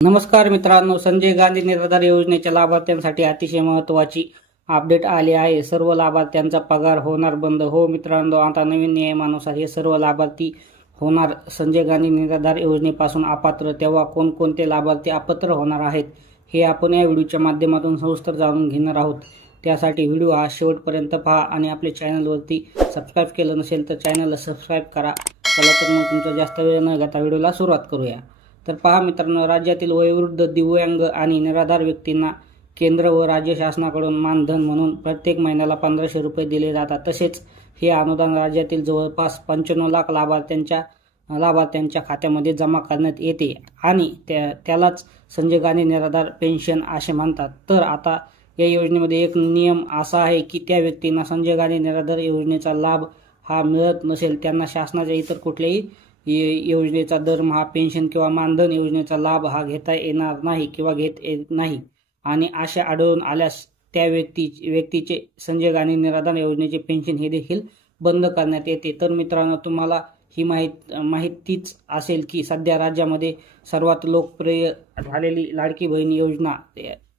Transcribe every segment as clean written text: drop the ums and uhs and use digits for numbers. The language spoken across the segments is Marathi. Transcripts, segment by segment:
नमस्कार मित्रांनो, संजय गांधी निराधार योजनेच्या लाभार्थ्यांसाठी अतिशय महत्त्वाची अपडेट आली आहे। सर्व लाभार्थ्यांचा पगार होणार बंद। हो मित्रांनो, आता नवीन नियमानुसार हे सर्व लाभार्थी होणार संजय गांधी निराधार योजनेपासून अपात्र। तेव्हा कोणकोणते लाभार्थी अपात्र होणार आहेत हे आपण या व्हिडिओच्या माध्यमातून सविस्तर जाणून घेणार आहोत। त्यासाठी व्हिडिओ हा शेवटपर्यंत पहा आणि आपल्या चॅनलवरती सबस्क्राइब केलं नसेल तर चॅनलला सबस्क्राइब करा। चला तर मग तुमचा जास्त वेळ न घेता व्हिडिओला सुरुवात करूया। तर पहा मित्रांनो, राज्यातील वयोवृद्ध, दिव्यांग आणि निराधार व्यक्तींना केंद्र व राज्य शासनाकडून मानधन म्हणून प्रत्येक महिन्याला 1500 रुपये दिले जातात। तसेच हे अनुदान राज्यातील जवळपास 95 लाख लाभार्थ्यांच्या खात्यामध्ये जमा करण्यात येते आणि त्यालाच संजय गांधी निराधार पेन्शन असे म्हणतात। तर आता या योजनेमध्ये एक नियम असा आहे की त्या व्यक्तींना संजय गांधी निराधार योजनेचा लाभ हा मिळत नसेल, त्यांना शासनाच्या इतर कुठल्याही योजनेचा दरमहा, पेन्शन किंवा मानधन योजनेचा लाभ हा घेता येणार नाही किंवा घेता येत नाही आणि असे आढळून आल्यास त्या व्यक्तीचे संजय गांधी निराधार योजनेचे पेन्शन हे देखील बंद करण्यात येते। तर मित्रांनो, तुम्हाला ही माहितीच असेल की सध्या राज्यामध्ये सर्वात लोकप्रिय झालेली लाडकी बहीण योजना,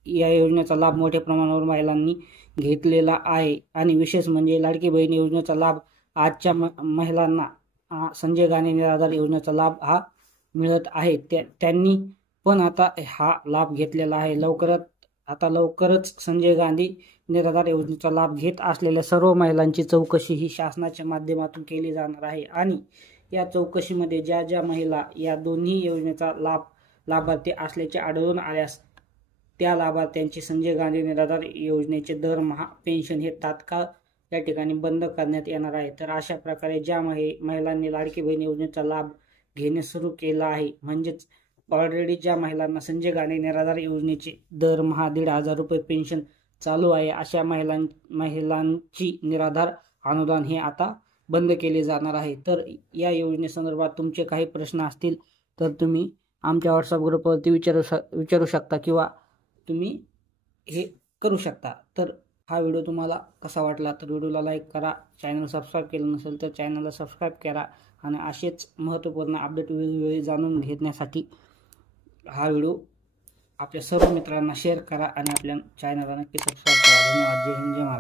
या योजनेचा लाभ मोठ्या प्रमाणावर महिलांनी घेतलेला आहे आणि विशेष म्हणजे लाडकी बहीण योजनेचा लाभ आजच्या महिलांना संजय गांधी निराधार योजनेचा लाभ हा मिळत आहे। त्यांनी पण आता हा लाभ घेतलेला आहे। लवकरच संजय गांधी निराधार योजनेचा लाभ घेत असलेल्या सर्व महिलांची चौकशी ही शासनाच्या माध्यमातून केली जाणार आहे आणि या चौकशीमध्ये ज्या महिला या दोन्ही योजनेचा लाभार्थी असल्याचे आढळून आल्यास त्या लाभार्थ्यांची संजय गांधी निराधार योजनेचे दरमहा, पेन्शन हे तात्काळ या ठिकाणी बंद करण्यात येणार आहे। तर अशा प्रकारे ज्या महिलांनी लाडकी बहीण योजनेचा लाभ घेणे सुरू केला आहे, म्हणजेच ऑलरेडी ज्या महिलांना संजय गांधी निराधार योजनेचे दरमहा 1500 रुपये पेन्शन चालू आहे, अशा महिलांची निराधार अनुदान हे आता बंद केले जाणार आहे। तर या योजनेसंदर्भात तुमचे काही प्रश्न असतील तर तुम्ही आमच्या व्हॉट्सअप ग्रुपवरती विचारू शकता किंवा तुम्ही हे करू शकता। तर हा व्हिडिओ तुम्हाला कसा वाटला तर व्हिडिओला लाईक करा, चॅनल सबस्क्राइब केलं नसेल तर चॅनलला सबस्क्राइब करा आणि असेच महत्त्वपूर्ण अपडेट वेळोवेळी जाणून घेण्यासाठी हा व्हिडिओ आपल्या सर्व मित्रांना शेअर करा आणि आपल्या चॅनलला नक्की सबस्क्राइब करा। धन्यवाद। जय हिंद, जय महाराष्ट्र।